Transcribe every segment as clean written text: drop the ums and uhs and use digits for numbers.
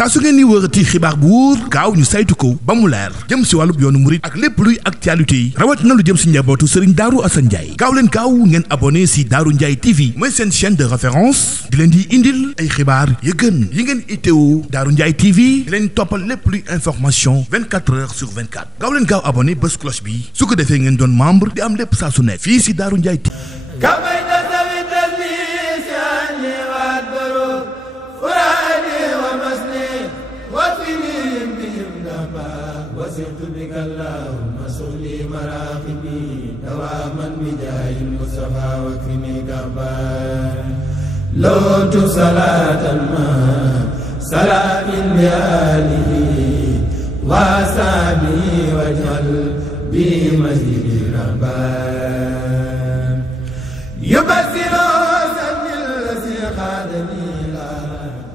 saa su ngeen ni wërati xibaar bu wóor gaaw ñu saytu ko ba mu leer jëm si wàllub yoonu murit ak lépp luy actualité yi rawat na lu jëm si njabootu Serigne Darou Assane Ndiaye gaaw leen gaaw ngeen abonné si Darou Ndiaye TV mooy seen chaîne de référence di leen di indil ay xibaar yu gën yi ngeen itteewu Darou Ndiaye TV di leen toppal lépp luy information 24 heures sur 24 gaaw leen gaaw abonné bés cloche bi su ko defee ngeen doon membre di am lépp saa su ne fii si Darou Ndiaye TV. وسرت بك اللهم سغلي مراقبي دواما بجاه المصطفى واكفني كربا لوت صلاة ما سلام بآله وأصحابه واجعل بمزيد ربا يبصر سن الذي خادني لا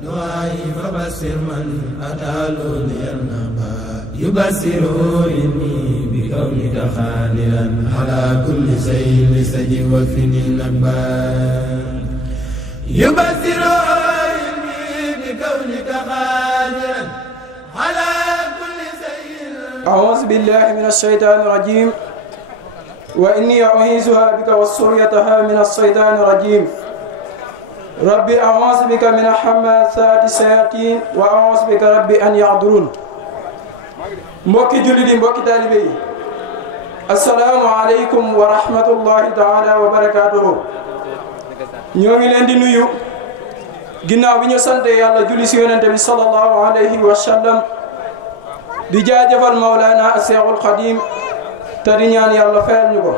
دعائي فبصر من أتالو ليرنبا يبصروا إني بكونك خاللا على كل شيء لسجي وفني النبان يبصروا إني بكونك خاللا على كل شيء. أعوذ بالله من الشيطان الرجيم وإني أعيذها بك وذريتها من الشيطان الرجيم ربي أعوذ بك من همزات الشياطين وأعوذ بك ربي أن يحضرون. mbokki jullit yi mbokki taalibe yi assalaamu aleykum wa rahmatullahi taala wa barakaatuhu. ñoo ngi leen di nuyu ginnaaw bi ñu sante yàlla julli si yonente bi sallallahu alayhi wa sallam di jaajëfal Mawlana Seexul Xadim te di ñaan yàlla fayal ñu ko.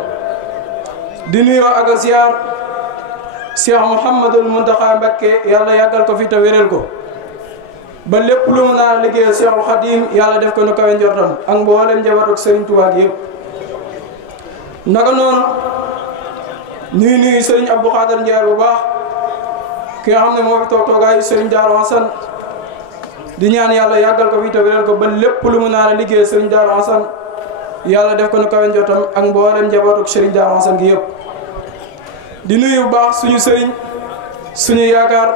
di nuyoo ak ziar Cheikh Mouhamadul Muntaxa Mbakke yàlla yàggal ko fi te wéral ko ba lépp lu mu naan liggéeyal Seexul Xadim yàlla def ko nu kawe njortam ak mboolem njabootu Serigne Touba gi yëpp. naka noonu ñuy nuyu Serigne Abdou Khader Ndiaye bu baax ki nga xam ne moo fi toog toogaayu Serigne Darou Assane di ñaan yàlla yàggal ko fi te wéral ko ba lépp lu mu naan liggéeyal Serigne Darou Assane yàlla def ko nu kawe njortam ak mboolem njabootu Serigne Darou Assane gi yëpp. di nuyu bu baax suñu Serigne suñu yaakaar.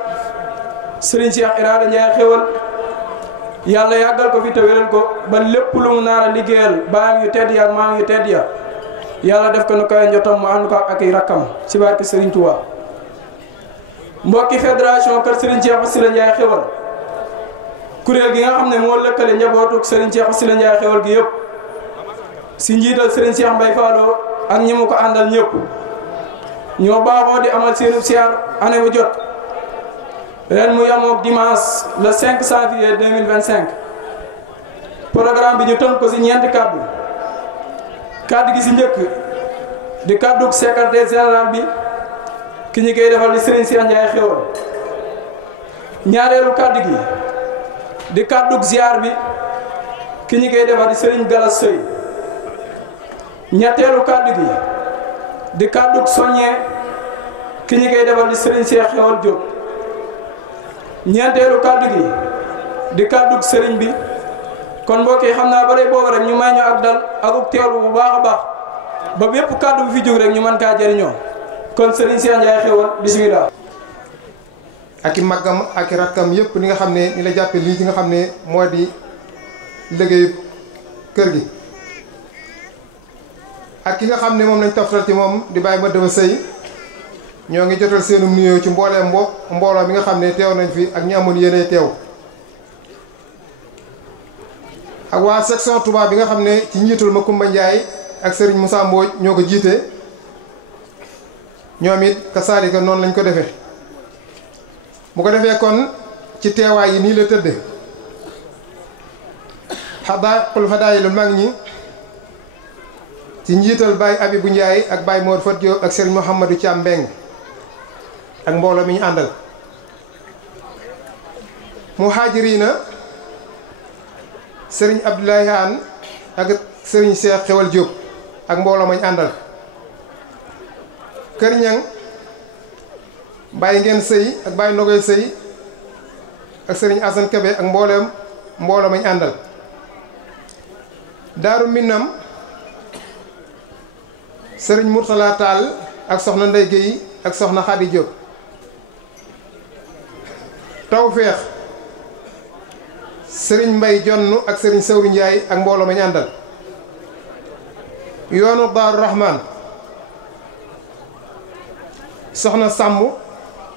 Sëriñ Cheikh Irada Ndiaye xewal yàlla yàggal ko fi te wéral ko ba lépp lu mu naar a liggéeyal baam yu tedd ya ak maam yu tedd ya yàlla def ko nu kawe njottam mu ànd ko ak i rakkam ci barke Sëriñ Touba. mbokki fédération kër Sëriñ Cheikh Sila Ndiaye xewal kuréel gi nga xam ne moo lëkkale njabootu Sëriñ Cheikh Sila Ndiaye xewal gi yëpp si njiital Sëriñ Cheikh Mbaye Fallo ak ñi mu ko àndal ñëpp ñoo baaxoo di amal seenu siyaar année bu jot. ren mu yamook dimanche le 5 janvier 2025 programme bi ñu tënk ko ci ñeenti kaddu gi ci njëkk di kaddu secrétaire général bi ki ñu koy defal di Serigne Cheikh Ndiaye xewal ñaareelu kaddu gi di kaddu ziar bi ki ñu koy defal di Serigne Galas Sey ñetteelu kaddu gi di kaddu soññee ki ñu koy defal di Serigne Cheikh xewal Diop. ñeenteelu kaddu gi di kaddu sëriñ bi kon mbokk yi xam naa ba lay boobu rek ñu may ñu ak dal akuk teewlu bu baax a baax ba bépp kaddu bu fi jóg rek ñu mën kaa jëriñoo kon sëriñ Cheikh Ndiaye xewal bismillah. ak i màggam ak i rakkam yëpp ni nga xam ne ni la jàppe lii ci nga xam ne moo di liggéeyu kër gi ak ki nga xam ne moom lañ toftal ci moom di bàyyi ma dama sëy ñoo ngi jotal seenu nuyoo ci mbooleem mbooloo mi nga xam ne teew nañ fi ak ñi amoon yéene teew ak waa section Touba bi nga xam ne ci njiitul Makumba Ndiaye ak Serigne Moussa Mbodj ñoo ko jiite ñoom it kasaalika noonu lañ ko defee bu ko defee kon ci teewaay yi nii la tëdde xadaaqul fadaayil mag ñi ci njiital Baye Abibou Ndiaye ak Baye Mor Fat Diop ak Serigne Mouhamadou Thiam Mbeng ak mbooloo mi ñu àndal muhaajiriina Serigne Abdoulaye Hann ak Serigne Cheikh Xewal Diop ak mbooloo ma ñu àndal Kër Ñang Baye Ngeen Sëy ak Baye Nogoy Sëy ak Serigne Assane Kebe ak mbooloo ma ñu àndal Daaru Minam Serigne Mourtala Tall ak soxna Ndey Guèye ak soxna Khady Diop Tawfeex sëriñ Mbay Jonn ak sëriñ Sawru Njaay ak mbooloo ma ñu àndal yoonu Daaru Rahman soxna Sàmb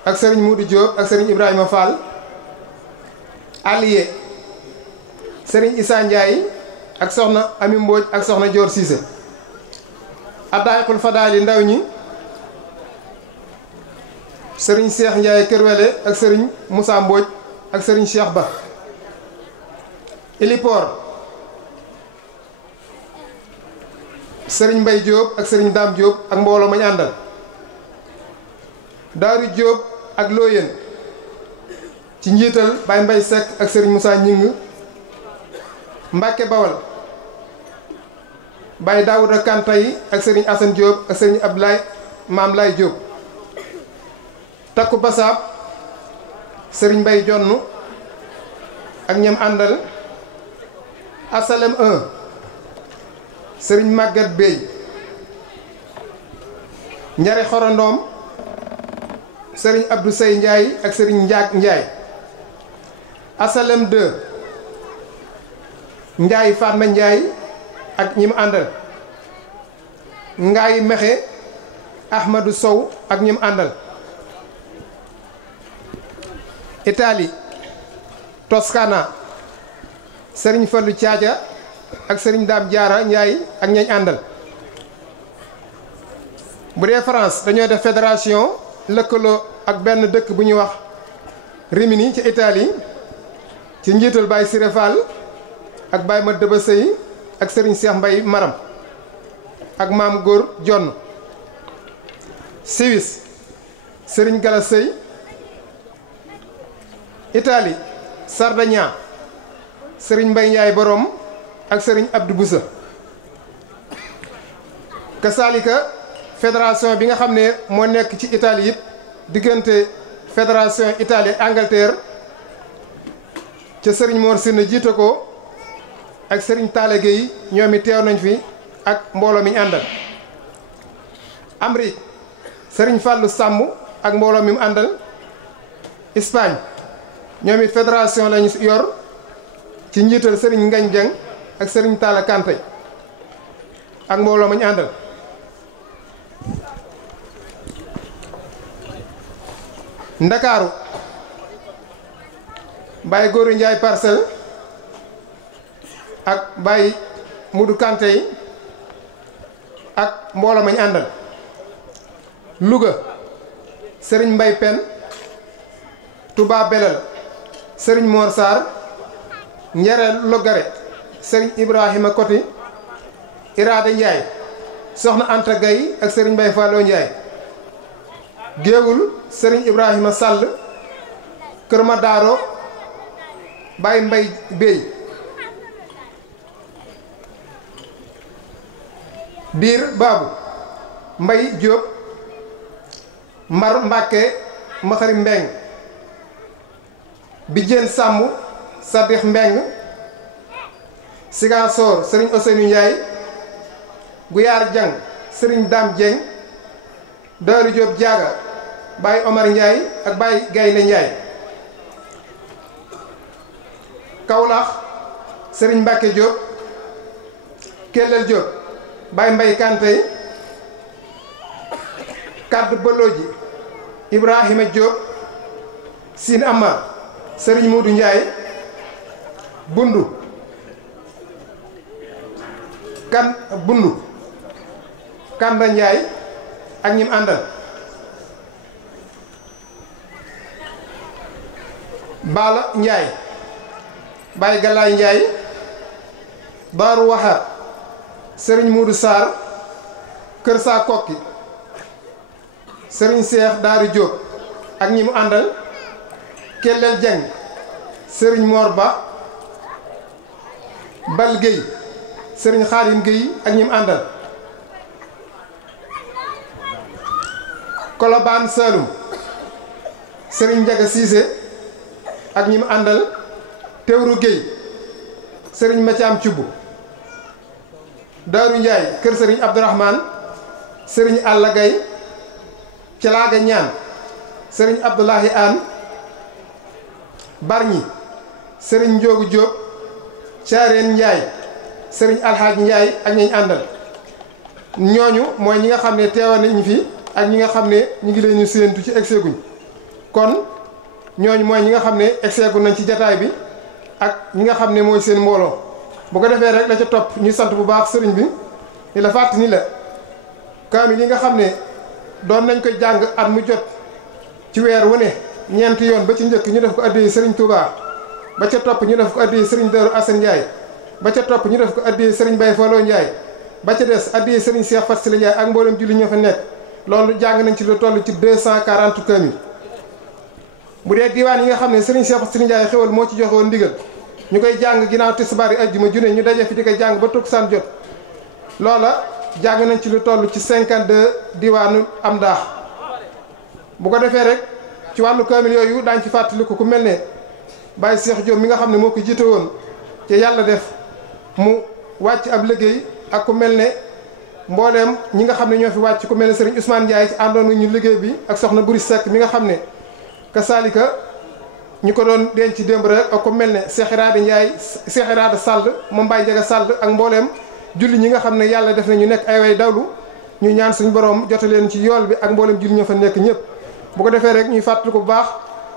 ak sëriñ Muudu Jóob ak sëriñ Ibrahima Fall allié sëriñ Issa Njaay ak soxna Ami Mbooj ak soxna Joor Siise addaayxul fadaali ndaw ñi sëriñ Cheikh Njaay Kërwele ak sëriñ Moussa Mbooj ak sëriñ Cheikh Ba Ilipoor sëriñ Mbay Jóob ak sëriñ Daam Jóob ak mbooloo mañ àndal Daaru Jóob ak Looyeen ci njiital Baay Mbay Sekk ak sëriñ Moussa Ñing Mbàkke Bawal Baay Daawuda Kanta yi ak sëriñ Asan Jóob ak sëriñ Ablaay Maam Laay Jóob Takku Basaab sëriñ Mbay Jonn ak ñam àndal Asalem 1 sëriñ Màggat Bey Njare Xorondoom sëriñ Abdou Sey Njaay ak sëriñ Njaag Njaay Asalem 2 Njaay Fatma Njaay ak ñi mu àndal Ngaay Mexe Ahmadou Sow ak ñi mu àndal Italie Toscana sëriñ Fallu Caaja ak sëriñ Daam Jaara Njaay ak ñañ àndal bu dee France dañoo def fédération lëkkaloo ak benn dëkk bu ñuy wax Rimini ci Italie ci njiital Baay Siré Fall ak Baay Ma Dëba Sëy ak sëriñ Seex Mbay Maram ak Maam Góor Jonn Suisse sëriñ Gala Sëy Italie Sardagna sëriñ Mbay Njaay Borom ak sëriñ Abdou Boussa kasaalika fédération bi nga xam ne moo nekk ci Italie yëpp diggante fédération Italie Angleterre ca sëriñ Mor Sine jiite ko ak sëriñ Talla Gueye ñoom it teew nañ fi ak mbooloo mi ñu àndal Amérique sëriñ Fallou Sàmm ak mbooloo mi mu àndal Espagne ñoom it fédération lañu yor ci njiital sëriñ Ngañ Jeng ak sëriñ Talla Kanté ak mbooloo ma ñu àndal Ndakaaru Baye Góoru Njaay Parcelles ak Baye Mudu Kanté yi ak mbooloo ma ñu àndal Louga sëriñ Mbay Pen Touba Belal sëriñ Mor Sarr Njare Logare sëriñ Ibrahima Koti Iraada Njaay soxna Anta Gay ak sëriñ Mbay Falloo Njaay Géewul sëriñ Ibrahima Sall Kër Madaaro Baye Mbay Bey Biir Baabu Mbay Jóob Mbar Mbàkke Maxari Mbeng Bijeen Sàmb Sadix Mbeng Sigasoor sëriñ Ousseynou Njaay Guyaar Jang sëriñ Dam Jeng Daaru Jóob Jaaga Baye Omar Njaay ak Baye Gaynde Njaay Kawlax sëriñ Mbàkke Jóob Kellel Jóob Baye Mbay Kanté Kàdd Bolooji Ibrahima Jóob Siin Amar sëriñ Muudu Njaay Bundu kan Bundu Kanda Njaay ak ñim àndal Baala Njaay Baye Galaay Njaay Daaru Waxaat sëriñ Muudu Saar Kër Saa Kokki sëriñ Seex Daaru Jóob ak ñi mu àndal Kellel Jeng sëriñ Mor Ba Bal Géy sëriñ Xaadim Géy ak ñi mu àndal Kolobaan Saalum sëriñ Njaga Siise ak ñi mu àndal Tewru Géy sëriñ Macaam Cubb Daaru Njaay kër sëriñ Abdourahman sëriñ Alla Gay Calaaga Ñaan sëriñ Abdoulahi Aan Barñi sëriñ Njoogu Jóob Caareen Njaay sëriñ Alxaaj Njaay ak ñañ àndal ñooñu mooy ñi nga xam ne teewal nañ fi ak ñi nga xam ne ñu ngi leen ñu séentu ci egseeguñ kon ñooñu mooy ñi nga xam ne egseegu nañ ci jataay bi ak ñi nga xam ne mooy seen mbooloo bu ko defee rek la ca topp ñu sant bu baax sëriñ bi ni la fàtt ni la kaamil yi nga xam ne doon nañ koy jàng at mu jot ci weer wu ne ñeenti yoon ba ci njëkk ñu def ko addiya sëriñ Touba ba ca topp ñu def ko addiya sëriñ Daaru Asan Njaay ba ca topp ñu def ko addiya sëriñ Bay Faloo Njaay ba ca des addiya sëriñ Cheikh Faty Sylla Njaay ak mboolem julli ñoo fa nekk loolu jàng nañ ci lu toll ci 240 kaamil bu dee diwaan yi nga xam ne sëriñ Cheikh Faty Sylla Njaay xewal moo ci joxe woon ndigal ñu koy jàng ginnaaw tisbaar yi ajjuma junne ñu daje fi di ko jàng ba takkusaan jot loola jàng nañ ci lu toll ci 52 diwaanu am daax bu ko defee rek ci wàllu kaamil yooyu daañ ci fàttaliku ku mel ne Baye Cheikh Diop mi nga xam ne moo ko jiite woon ci yàlla def mu wàcc ab liggéey ak ku mel ne mbooleem ñi nga xam ne ñoo fi wàcc ku mel ne Serigne Ousmane Ndiaye ci àndoon ñu liggéey bi ak soxna Buri Seck mi nga xam ne ka salika ñu ko doon denc démb rek ak ku mel ne Cheikh Irada Ndiaye Cheikh Irada Sall moom Baye Ndiaga Sall ak mbooleem julli ñi nga xam ne yàlla def na ñu nekk ay way dawlu ñu ñaan suñu borom jote leen ci yool bi ak mbooleem julli ñoo fa nekk ñëpp bu ko defee rek ñuy fàttali ko bu baax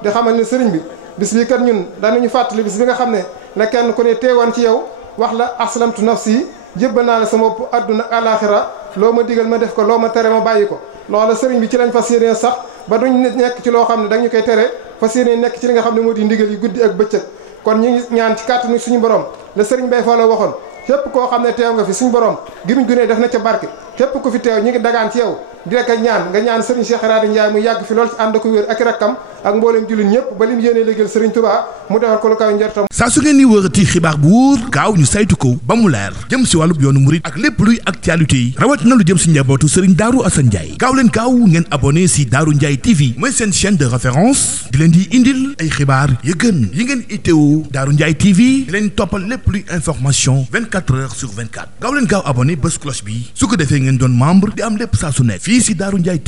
di xamal ne sëriñ bi bis bi kat ñun danañu fàttali bis bi nga xam ne la kenn ku ne teewoon ci yow wax la aslamtu nafsi jébbal naa la sama bopp àdduna ak alaaxira loo ma digal ma def ko loo ma tere ma bàyyi ko loola sëriñ bi ci lañ fas yéenee sax ba duñ nekk ci loo xam ne dañu koy tere fas yéenee nekk ci li nga xam ne moo di ndigal yi guddi ak bëccëg kon ñu ngi ñaan ci kàttanu suñu borom la sëriñ Bay Faloo waxoon képp koo xam ne teew nga fi suñu borom gimiñ gu ne def na ca barke képp ku fi teew ñu ngi dagaan ci yow di rek ñaan nga ñaan sëriñ Cheikh Irada Ndiaye mu yàgg fi lool ci ànd ko wér ak rakkam ak mboolem jullit ñëpp ba lim yéenee liggéeyal sëriñ Touba mu defal ko lu kaw njortam. saa su ngeen ni wërati xibaar bu wóor gaaw ñu saytu ko ba mu leer jëm si wàllub yoonu murit ak lépp luy actualité yi rawat na lu jëm si njabootu sëriñ Darou Assane Ndiaye gaaw leen gaaw ngeen abonné si Darou Ndiaye TV mooy seen chaîne de référence di leen di indil ay xibaar yu gën yi ngeen itteewu Darou Ndiaye TV di leen toppal lépp luy information 24 heures sur 24 gaaw leen gaaw abonné bés cloche bi su ko defee ngeen doon membre di am lépp saa su nekk fii si Darou Ndiaye